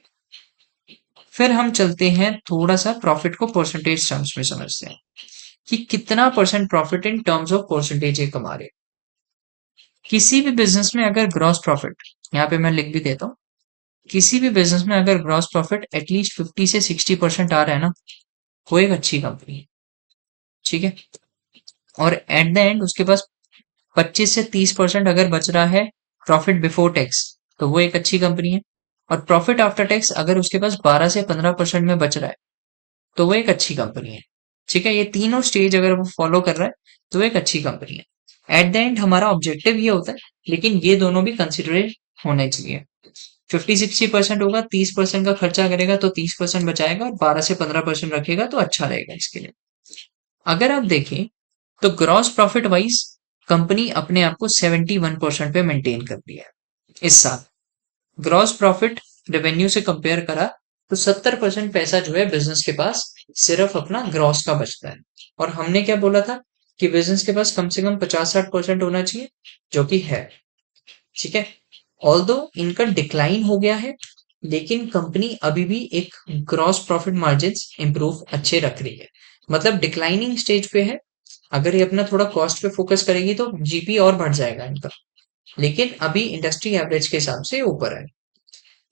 फिर हम चलते हैं थोड़ा सा प्रॉफिट को परसेंटेज टर्म्स में समझते हैं कि कितना percent profit in terms of percentage ये कमा रहे। किसी भी बिजनेस में अगर ग्रॉस प्रॉफिट, यहाँ पे मैं लिख भी देता हूँ, किसी भी बिजनेस में अगर ग्रॉस प्रॉफिट एटलीस्ट 50 से 60% आ रहा है ना, वो एक अच्छी कंपनी है। ठीक है, और एट द एंड उसके पास 25 से 30% अगर बच रहा है प्रॉफिट बिफोर टैक्स, तो वो एक अच्छी कंपनी है। और प्रॉफिट आफ्टर टैक्स अगर उसके पास 12 से 15% में बच रहा है, तो वो एक अच्छी कंपनी है। ठीक है, ये तीनों स्टेज अगर वो फॉलो कर रहा है, तो वो एक अच्छी कंपनी है। एट द एंड हमारा ऑब्जेक्टिव ये होता है, लेकिन ये दोनों भी कंसिडरेट होने चाहिए। 50-60% होगा, 30% का खर्चा करेगा तो 30% बचाएगा, और 12 से 15% रखेगा तो अच्छा रहेगा इसके लिए। अगर आप देखें, तो ग्रॉस प्रॉफिट वाइज कंपनी अपने आप को 71% पे मेंटेन कर रही है इस साल। ग्रॉस प्रॉफिट रेवेन्यू से कंपेयर करा, तो 70% पैसा जो है बिजनेस के पास सिर्फ अपना ग्रॉस का बचता है। और हमने क्या बोला था कि बिजनेस के पास कम से कम 50-60% होना चाहिए, जो कि है। ठीक है, ऑल्दो इनका डिक्लाइन हो गया है, लेकिन कंपनी अभी भी एक ग्रॉस प्रॉफिट मार्जिन इंप्रूव अच्छे रख रही है, मतलब डिक्लाइनिंग स्टेज पे है। अगर ये अपना थोड़ा कॉस्ट पे फोकस करेगी तो जीपी और बढ़ जाएगा इनका, लेकिन अभी इंडस्ट्री एवरेज के हिसाब से ऊपर है।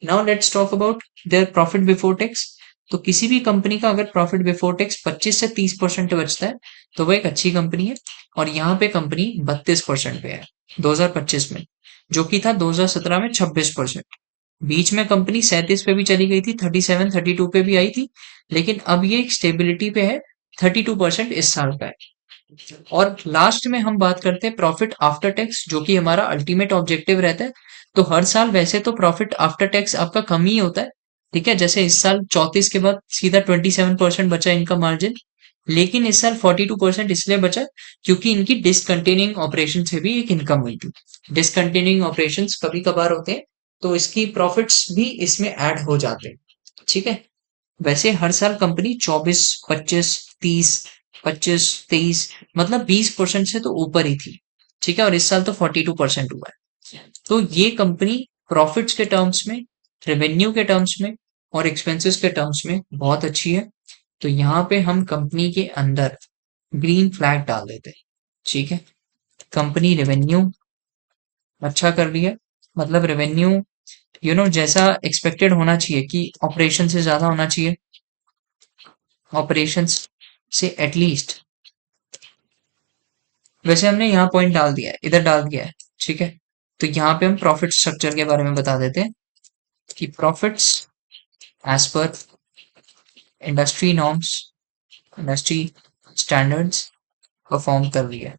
Now let's talk about their profit before tax. तो किसी भी कंपनी का अगर प्रॉफिट बिफोर टैक्स 25 से 30% बचता है, तो वो एक अच्छी कंपनी है। और यहाँ पे कंपनी 32% पे है 2025 में, जो कि था 2017 में 26%। बीच में कंपनी 37 पे भी चली गई थी, 37-32 पे भी आई थी, लेकिन अब ये एक स्टेबिलिटी पे है, 32% इस साल का है। और लास्ट में हम बात करते हैं प्रॉफिट आफ्टर टैक्स, जो कि हमारा अल्टीमेट ऑब्जेक्टिव रहता है। तो हर साल वैसे तो प्रॉफिट आफ्टर टैक्स आपका कम ही होता है, ठीक है? जैसे इस साल 34 के बाद सीधा 27% बचा इनका मार्जिन, लेकिन इस साल 42% इसलिए बचा क्योंकि इनकी डिसकंटिन्यूइंग ऑपरेशन से भी एक इनकम हुई थी। डिसकंटिन्यूइंग ऑपरेशंस कभी कभार होते हैं, तो इसकी प्रॉफिट्स भी इसमें ऐड हो जाते हैं। ठीक है, वैसे हर साल कंपनी 24, 25, 30, 25, 23, मतलब 20% से तो ऊपर ही थी। ठीक है, और इस साल तो 42% हुआ है। तो ये कंपनी प्रॉफिट्स के टर्म्स में, रेवेन्यू के टर्म्स में और एक्सपेंसेस के टर्म्स में बहुत अच्छी है। तो यहाँ पे हम कंपनी के अंदर ग्रीन फ्लैग डाल देते हैं। ठीक है, कंपनी रेवेन्यू अच्छा कर रही है, मतलब रेवेन्यू जैसा एक्सपेक्टेड होना चाहिए कि ऑपरेशन से ज्यादा होना चाहिए, ऑपरेशंस से एटलीस्ट। वैसे हमने यहाँ पॉइंट डाल दिया है, इधर डाल दिया है। ठीक है, तो यहाँ पे हम प्रॉफिट स्ट्रक्चर के बारे में बता देते हैं कि profits as per industry norms, industry standards perform कर रही है।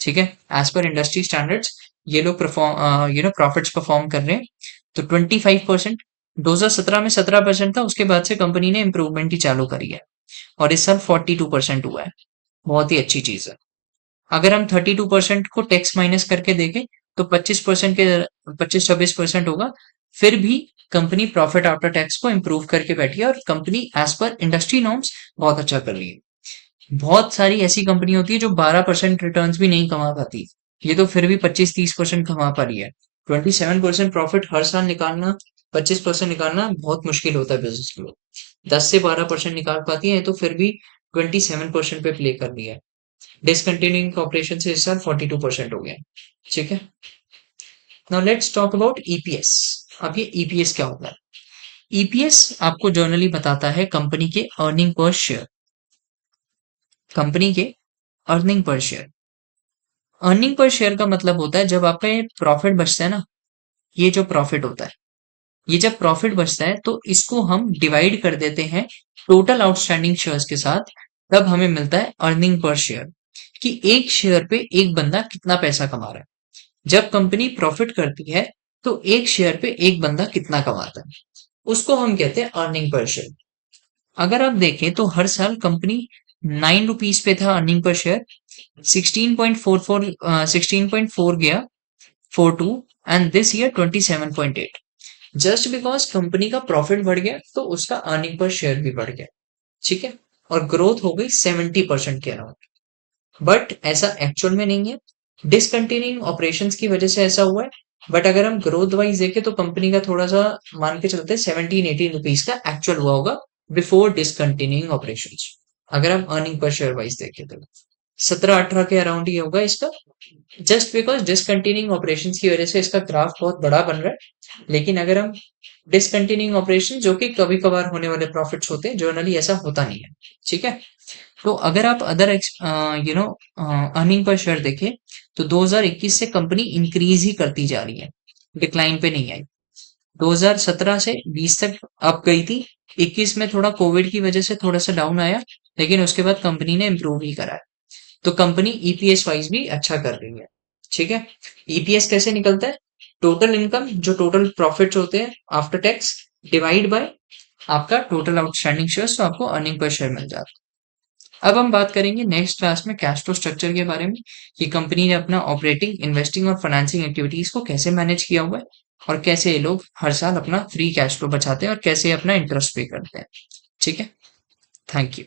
ठीक है, एज पर इंडस्ट्री स्टैंडर्ड्स ये लोग परफॉर्म प्रॉफिट्स परफॉर्म कर रहे हैं। तो 25%, 2017 में 17% था, उसके बाद से कंपनी ने इम्प्रूवमेंट ही चालू करी है, और इस साल 42% हुआ है। बहुत ही अच्छी चीज है। अगर हम 32% को टैक्स माइनस करके देखें, तो 25% के 25-26% होगा। फिर भी कंपनी प्रॉफिट आफ्टर टैक्स को इम्प्रूव करके बैठी है, और company as per industry norms बहुत अच्छा कर रही है। बहुत सारी ऐसी कंपनी होती है जो 12% रिटर्न भी नहीं कमा पाती, ये तो फिर भी 25-30% कमा पा रही है। 27% प्रॉफिट हर साल निकालना 25% निकालना बहुत मुश्किल होता है बिजनेस के लिए। 10 से 12% निकाल पाती है तो फिर भी 27% पे प्ले कर रही है। डिसकंटिन्यूइंग ऑपरेशन से इस साल 42% हो गया। ठीक है। Now let's talk about EPS. अब ये ईपीएस क्या होता है? ईपीएस आपको जनरली बताता है कंपनी के अर्निंग पर शेयर। कंपनी के earning per share. Earning per share का मतलब होता है जब आपका ये प्रॉफिट बचता है ना, ये जो प्रॉफिट होता है, ये जब प्रॉफिट बचता है तो इसको हम डिवाइड कर देते हैं टोटल आउटस्टैंडिंग शेयर्स के साथ। तब हमें मिलता है अर्निंग पर शेयर, कि एक शेयर पे एक बंदा कितना पैसा कमा रहा है। जब कंपनी प्रॉफिट करती है तो एक शेयर पे एक बंदा कितना कमाता है, उसको हम कहते हैं अर्निंग पर शेयर। अगर आप देखें तो हर साल कंपनी 9 रुपीज पे था अर्निंग पर शेयर, 16.44 गया 42, and this year 27.8। Just because company का प्रॉफिट बढ़ गया तो उसका अर्निंग पर शेयर भी बढ़ गया। ठीक है। और ग्रोथ हो गई 70% के अराउंड। बट ऐसा एक्चुअल में नहीं है, डिसकंटिन्यूइंग ऑपरेशंस की वजह से ऐसा हुआ है। बट अगर हम ग्रोथ वाइज देखें तो कंपनी का थोड़ा सा मान के चलते 17-18 रुपीज का एक्चुअल हुआ होगा बिफोर डिसकंटिन्यूइंग ऑपरेशंस। अगर हम अर्निंग पर शेयर वाइज देखें तो 17-18 के अराउंड ही होगा इसका। जस्ट बिकॉज डिसकंटिन्यूइंग ऑपरेशंस की वजह से इसका ग्राफ बहुत बड़ा बन रहा है। लेकिन अगर हम डिसकंटिन्यूइंग ऑपरेशन जो कि कभी कभार होने वाले प्रॉफिट्स होते हैं, जनरली ऐसा होता नहीं है। ठीक है। तो अगर आप अदर अर्निंग पर शेयर देखें तो 2021 से कंपनी इंक्रीज ही करती जा रही है, डिक्लाइन पे नहीं आई। 2017 से 20 तक अप गई थी। 21 में थोड़ा कोविड की वजह से थोड़ा सा डाउन आया, लेकिन उसके बाद कंपनी ने इम्प्रूव ही करा है। तो कंपनी ईपीएस वाइज भी अच्छा कर रही है। ठीक है। ईपीएस कैसे निकलता है? टोटल इनकम, जो टोटल प्रॉफिट्स होते हैं आफ्टर टैक्स, डिवाइड बाय आपका टोटल आउटस्टैंडिंग शेयर्स, तो आपको अर्निंग पर शेयर मिल जाता है। अब हम बात करेंगे नेक्स्ट क्लास में कैश फ्लो स्ट्रक्चर के बारे में, कि कंपनी ने अपना ऑपरेटिंग, इन्वेस्टिंग और फाइनेंसिंग एक्टिविटीज को कैसे मैनेज किया हुआ है, और कैसे ये लोग हर साल अपना फ्री कैश फ्लो बचाते हैं और कैसे अपना इंटरेस्ट पे करते हैं। ठीक है। Thank you.